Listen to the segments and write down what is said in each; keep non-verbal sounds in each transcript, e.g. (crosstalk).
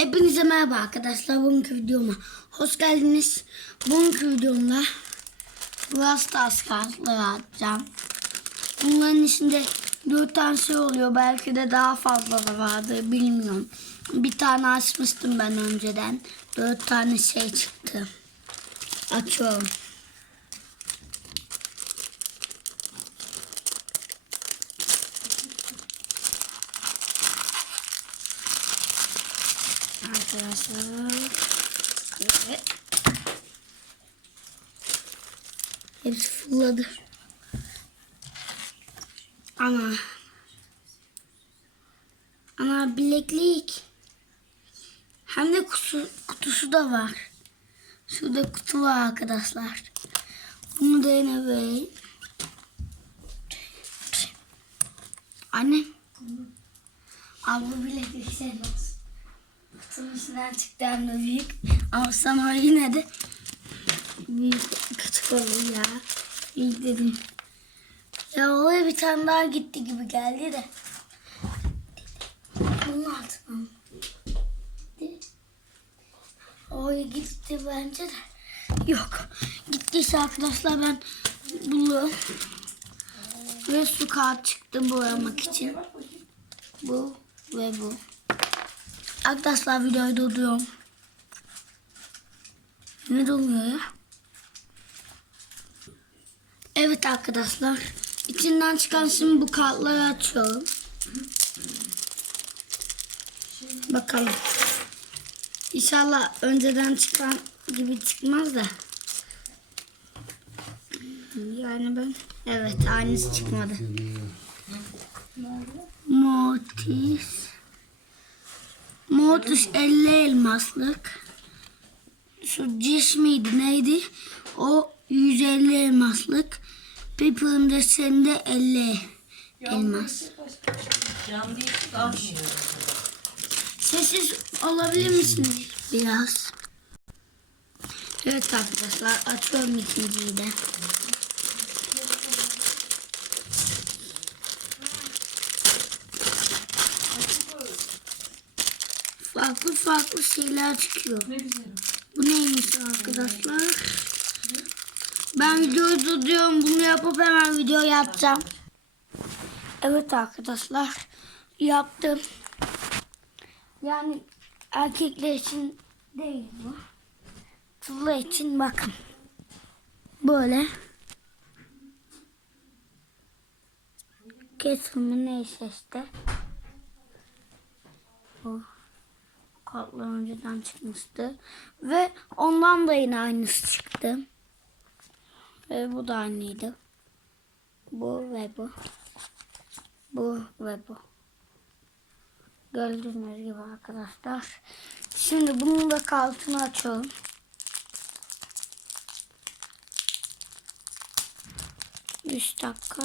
Hepinize merhaba arkadaşlar. Bugünkü videoma hoş geldiniz. Bugünkü videomda Brawl Stars kartları atacağım. Bunların içinde 4 tane şey oluyor. Belki de daha fazla da vardı. Bilmiyorum. Bir tane açmıştım ben önceden. 4 tane şey çıktı. Açıyorum. Arkadaşlar. Evet. Hepsi fırladı. Ana. Ana bileklik. Hem de kutu, kutusu da var. Şurada kutu var arkadaşlar. Bunu da yine böyle. Anne. Bu bileklik senin olsun. Kutunun içinden çıktı hem büyük. Ama sana yine de büyük küçük olur ya. İyi dedim. Ya oraya bir tane daha gitti gibi geldi de. Bunun altına? Oraya gitti bence de. Yok. Gittiyse arkadaşlar ben bunu ve su kağıt çıktı boyamak için. Bu ve bu. Arkadaşlar videoyu durduruyorum. Ne doluyor ya? Evet arkadaşlar. İçinden çıkan şimdi bu kartları açıyorum. Bakalım. İnşallah önceden çıkan gibi çıkmaz da. Yani ben evet aynısı çıkmadı. Motis. 30-50 elmaslık. Şu cismiydi neydi? O 150 elmaslık. Pippin de sende 50 elmas. Sessiz olabilir misiniz biraz? Evet arkadaşlar açıyorum ikinciyi de. Farklı şeyler çıkıyor. Ne güzel. Bu neymiş arkadaşlar? Ben videoyu durduruyorum. Bunu yapıp hemen video yapacağım. Evet arkadaşlar. Yaptım. Yani erkekler için değil bu. Kızlar için bakın. Böyle. Kesimi neyse işte. Bu kartlar önceden çıkmıştı. Ve ondan da yine aynısı çıktı. Ve bu da aynıydı. Bu ve bu. Bu ve bu. Gördüğünüz gibi arkadaşlar. Şimdi bunun da kartını açalım. Üç dakika.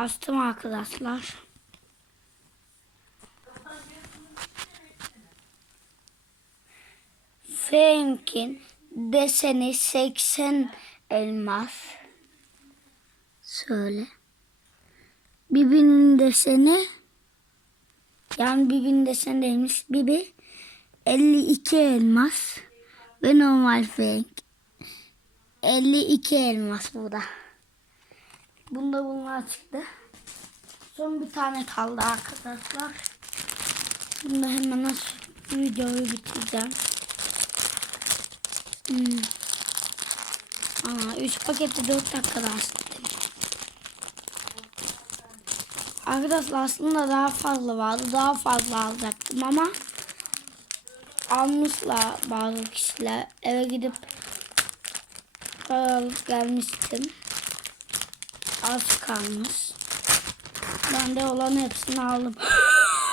Açtım arkadaşlar. Frank'in deseni 80 elmas. Söyle. Bibi'nin deseni yani Bibi'nin deseni neymiş? Bibi 52 elmas ve normal Frank. 52 elmas burada. Bunda bunlar çıktı. Son bir tane kaldı arkadaşlar. Şimdi hemen nasıl videoyu bitireceğim. Hmm. Aa, 3 paketi 4 dakikada açtım. Arkadaşlar aslında daha fazla vardı. Daha fazla alacaktım ama almışlar bazı kişiler. Eve gidip para alıp gelmiştim. Az kalmış. Ben de olan hepsini aldım.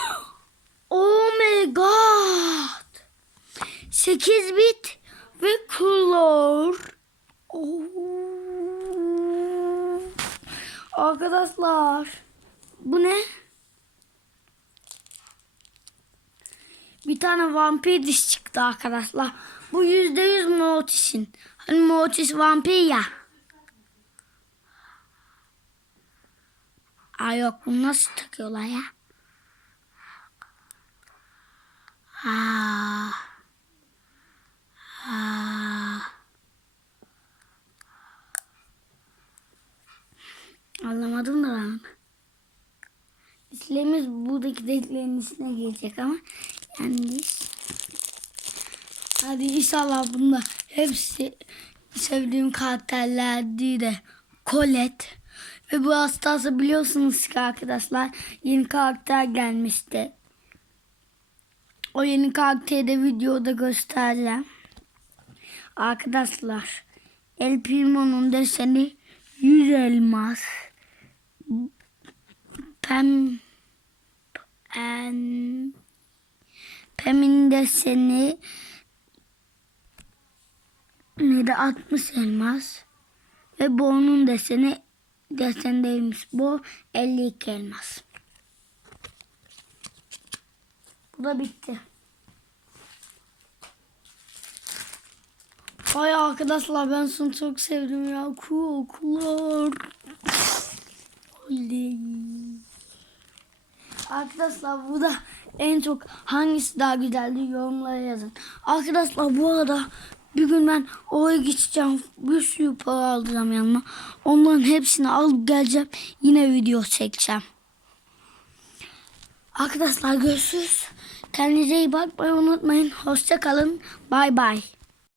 (gasps) oh my god. 8 bit ve color. Oo. Arkadaşlar bu ne? Bir tane vampir diş çıktı arkadaşlar. Bu yüzde yüz Mortis'in. Hani Mortis vampir ya. Aa yok bunu nasıl takıyorlar ya? Aa. Aa. Anlamadım da ben. İşlerimiz buradaki deliklerin içine girecek ama yani Hadi inşallah bunda hepsi sevdiğim karakterlerdi de Colette ve bu hastası biliyorsunuz ki arkadaşlar yeni karakter gelmişti. O yeni karakteri de videoda göstereceğim. Arkadaşlar El Primo'nun deseni 100 elmas. Pem en Pem'in deseni de 60 elmas. Ve bu onun deseni desen değilmiş. Bu 52 elmas. Bu da bitti. Ay arkadaşlar ben şunu çok sevdim ya. Kukular. Oley. Arkadaşlar bu da en çok hangisi daha güzeldi yorumlara yazın. Arkadaşlar bu arada bir gün ben oraya gideceğim. Bir sürü para alacağım yanıma. Onların hepsini alıp geleceğim. Yine video çekeceğim. Arkadaşlar görüşürüz. Kendinize iyi bakmayı unutmayın. Hoşça kalın. Bay bay.